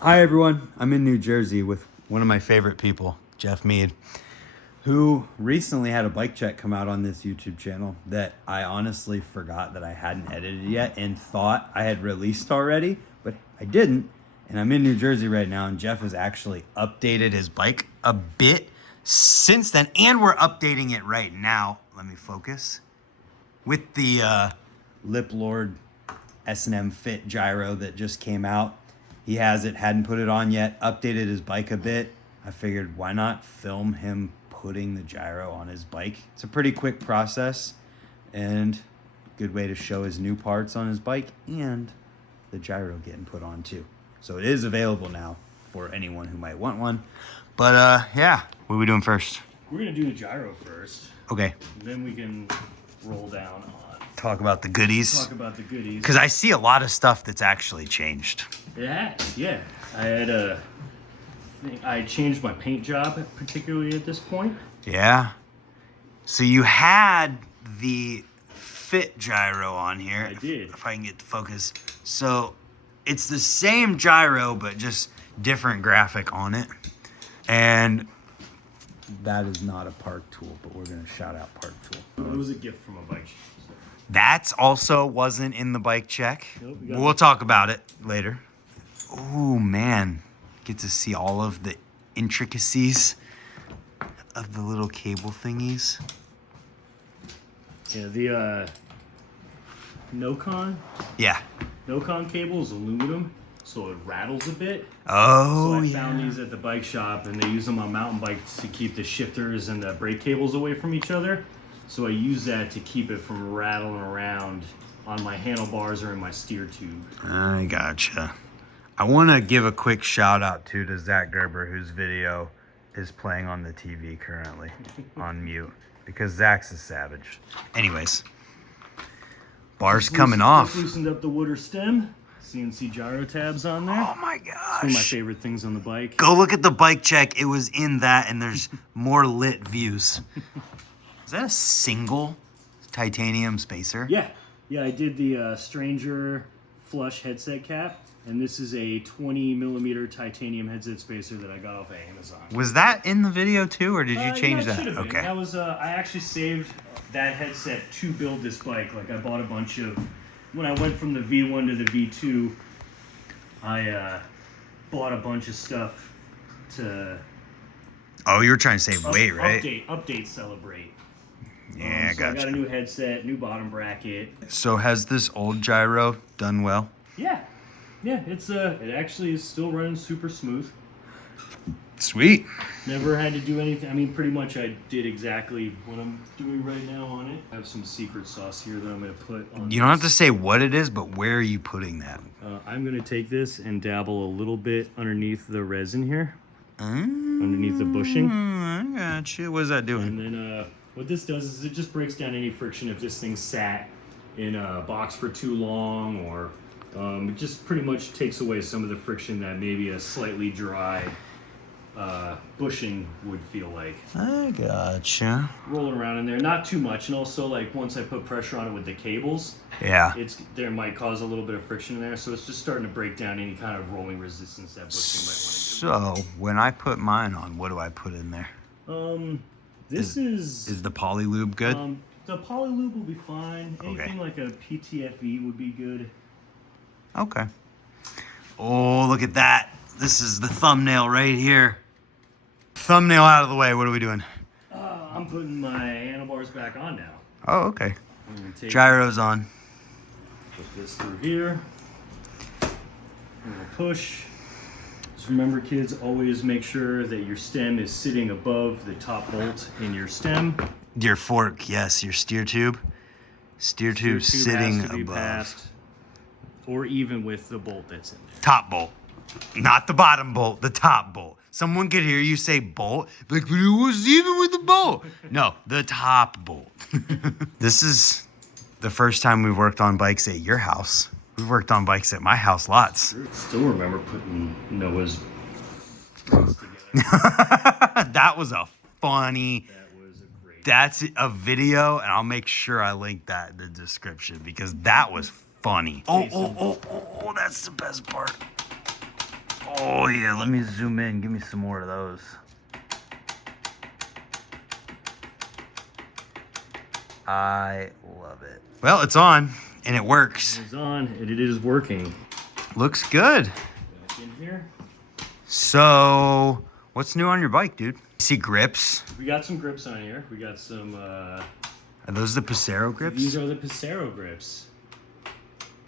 Hi everyone, I'm in New Jersey with one of my favorite people, Geoff Meade, who recently had a bike check come out on this YouTube channel that I honestly forgot that I hadn't edited yet and thought I had released already, but I didn't. And I'm in New Jersey right now, and Geoff has actually updated his bike a bit since then, and we're updating it right now. Let me focus. With the Lip Lord S&M Fit Gyro that just came out. He has it, hadn't put it on yet, updated his bike a bit. I figured why not film him putting the gyro on his bike. It's a pretty quick process and good way to show his new parts on his bike and the gyro getting put on too. So it is available now for anyone who might want one. But yeah, what are we doing first? We're gonna do the gyro first. Okay. Then we can roll down on. Talk about the goodies. Talk about the goodies. Because I see a lot of stuff that's actually changed. It has, yeah. I changed my paint job, particularly at this point. Yeah. So you had the Fit gyro on here. I did. If I can get the focus. So it's the same gyro, but just different graphic on it. And that is not a Park tool, but we're going to shout out Park tool. It was a gift from a bike shop. So. That's also wasn't in the bike check. Nope, we'll talk about it later. Oh man, get to see all of the intricacies of the little cable thingies. Yeah, the Yeah. No-con cable is aluminum, so it rattles a bit. Oh, so I found these at the bike shop, and they use them on mountain bikes to keep the shifters and the brake cables away from each other. So I use that to keep it from rattling around on my handlebars or in my steer tube. I gotcha. I want to give a quick shout out too to Zach Gerber, whose video is playing on the TV currently on mute, because Zach's a savage. Anyways, bars coming off. Loosened up the Wooder stem. CNC gyro tabs on there. Oh my gosh. It's one of my favorite things on the bike. Go look at the bike check. It was in that, and there's more lit views. Is that a single titanium spacer? Yeah. Yeah, I did the Stranger flush headset cap, and this is a 20 millimeter titanium headset spacer that I got off of Amazon. Was that in the video too, or did you change that? Okay. That was, I actually saved that headset to build this bike. Like, I bought a bunch of, when I went from the V1 to the V2, I bought a bunch of stuff to... Oh, you were trying to save weight, right? Update, celebrate. Yeah, so gotcha. I got a new headset, new bottom bracket. So has this old gyro done well? Yeah. Yeah, it actually is still running super smooth. Sweet. Never had to do anything. I mean, pretty much I did exactly what I'm doing right now on it. I have some secret sauce here that I'm going to put on. You don't have to say what it is, but where are you putting that? I'm going to take this and dabble a little bit underneath the resin here. Underneath the bushing. I gotcha. What is that doing? And then what this does is it just breaks down any friction if this thing sat in a box for too long, or it just pretty much takes away some of the friction that maybe a slightly dry bushing would feel like. I gotcha. Rolling around in there, not too much, and also like once I put pressure on it with the cables, Yeah. there might cause a little bit of friction in there, so it's just starting to break down any kind of rolling resistance that bushing might want to do. So when I put mine on, what do I put in there? This is the poly lube good? The poly lube will be fine. Anything like a PTFE would be good. Okay. Oh, look at that. This is the thumbnail right here. Thumbnail out of the way. What are we doing? I'm putting my handlebars back on now. Oh, okay. I'm gonna take Gyro's on. Put this through here. I'm gonna push. Just remember, kids, always make sure that your stem is sitting above the top bolt in your stem. Your fork, yes. Your steer tube. Steer tube sitting has to be above. Past, or even with the bolt that's in there. Top bolt. Not the bottom bolt, the top bolt. Someone could hear you say bolt, like, but it was even with the bolt. No, the top bolt. This is the first time we've worked on bikes at your house. We've worked on bikes at my house lots. Still remember putting Noah's together. That was a funny... That was a great... That's a video, and I'll make sure I link that in the description, because that was funny. Oh, that's the best part. Oh yeah, let me zoom in. Give me some more of those. I love it. Well, it's on and it works. It's on and it is working. Looks good. Back in here. So, what's new on your bike, dude? I see grips. We got some grips on here. We got some. Are those the Passero grips? These are the Passero grips.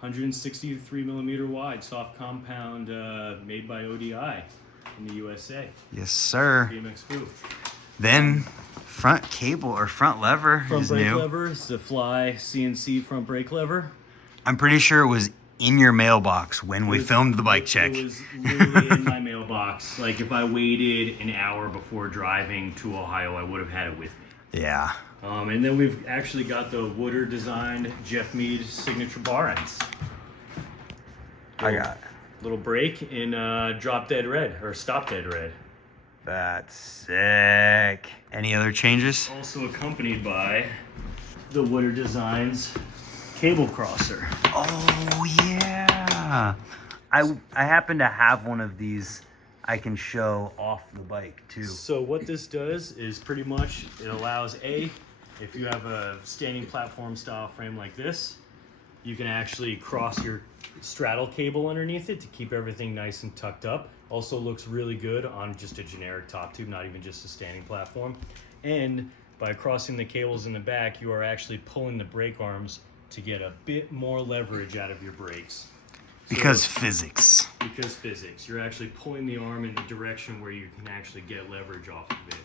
163 millimeter wide, soft compound, made by ODI in the USA. Yes, sir. BMX Foo. Then front cable or front lever Front is brake new. lever is the Fly CNC front brake lever. I'm pretty sure it was in your mailbox when we filmed the bike check. It was literally in my mailbox. Like if I waited an hour before driving to Ohio, I would have had it with me. Yeah. And then we've actually got the Woodard designed Geoff Meade signature bar ends. I got it. Little brake in drop dead red or stop dead red. That's sick. Any other changes? Also accompanied by the Woodard Designs cable crosser. Oh yeah. I happen to have one of these I can show off the bike too. So what this does is pretty much it allows if you have a standing platform style frame like this, you can actually cross your straddle cable underneath it to keep everything nice and tucked up. Also looks really good on just a generic top tube, not even just a standing platform. And by crossing the cables in the back, you are actually pulling the brake arms to get a bit more leverage out of your brakes. Because physics. Because physics. You're actually pulling the arm in the direction where you can actually get leverage off of it.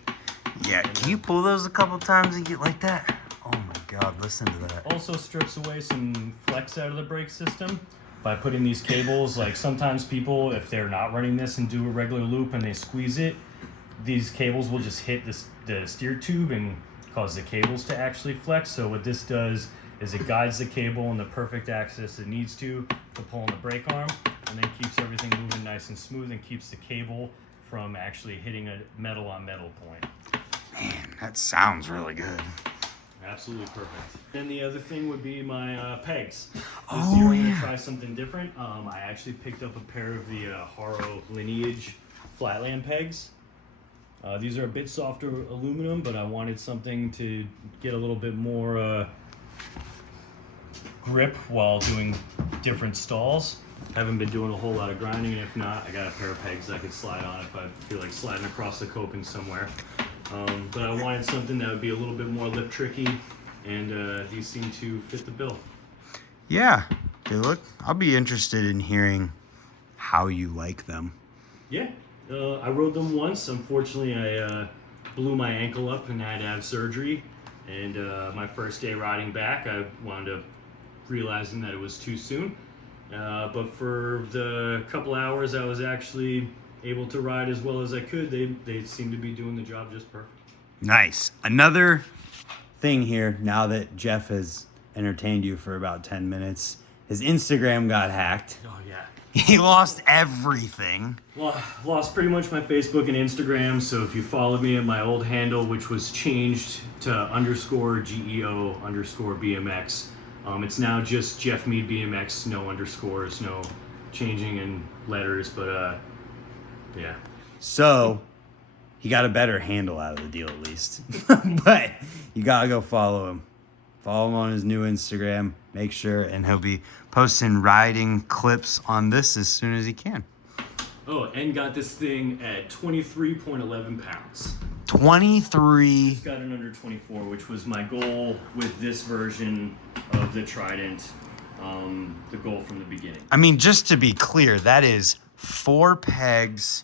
Yeah, can you pull those a couple times and get like that? Oh my God, listen to that. Also strips away some flex out of the brake system by putting these cables. Like sometimes people, if they're not running this and do a regular loop and they squeeze it, these cables will just hit the steer tube and cause the cables to actually flex. So what this does is it guides the cable in the perfect axis it needs to pull on the brake arm, and then keeps everything moving nice and smooth and keeps the cable from actually hitting a metal on metal point. Man, that sounds really good. Absolutely perfect. Then the other thing would be my pegs. This Oh, year I'm yeah. gonna try something different. I actually picked up a pair of the Haro Lineage Flatland pegs. These are a bit softer aluminum, but I wanted something to get a little bit more grip while doing different stalls. Haven't been doing a whole lot of grinding, and if not, I got a pair of pegs I could slide on if I feel like sliding across the coping somewhere. But I wanted something that would be a little bit more lip tricky, and these seem to fit the bill. Yeah, they look. I'll be interested in hearing how you like them. Yeah, I rode them once. Unfortunately, I blew my ankle up and had to have surgery. And my first day riding back, I wound up realizing that it was too soon. But for the couple hours I was actually able to ride as well as I could, they seem to be doing the job just perfect. Nice. Another thing here, now that Geoff has entertained you for about 10 minutes, his Instagram got hacked. Oh yeah. He lost everything. Well, lost pretty much my Facebook and Instagram, so if you followed me at my old handle, which was changed to _GEO_BMX, it's now just Geoff Meade BMX, no underscores, no changing in letters, but yeah. So, he got a better handle out of the deal at least. But you gotta go follow him. Follow him on his new Instagram. Make sure, and he'll be posting riding clips on this as soon as he can. Oh, and got this thing at 23.11 pounds. 23. Just got it under 24, which was my goal with this version of the Trident. The goal from the beginning. I mean, just to be clear, that is 4 pegs,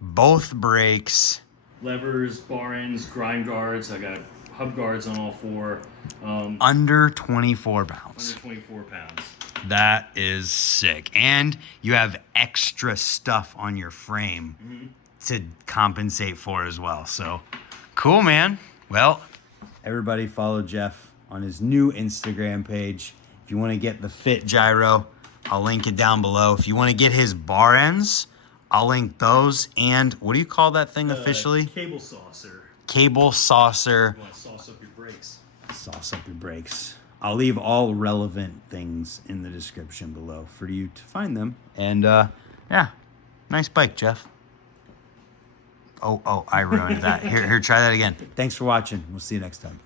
both brakes. Levers, bar ends, grind guards. I got hub guards on all 4. Under 24 pounds. Under 24 pounds. That is sick. And you have extra stuff on your frame to compensate for as well. So, cool, man. Well, everybody follow Geoff on his new Instagram page. If you want to get the Fit Gyro, I'll link it down below. If you want to get his bar ends, I'll link those. And what do you call that thing officially? Cable saucer. Cable saucer. You want to sauce up your brakes. Sauce up your brakes. I'll leave all relevant things in the description below for you to find them. And yeah, Nice bike, Jeff. Oh, I ruined that. Here, try that again. Thanks for watching. We'll see you next time.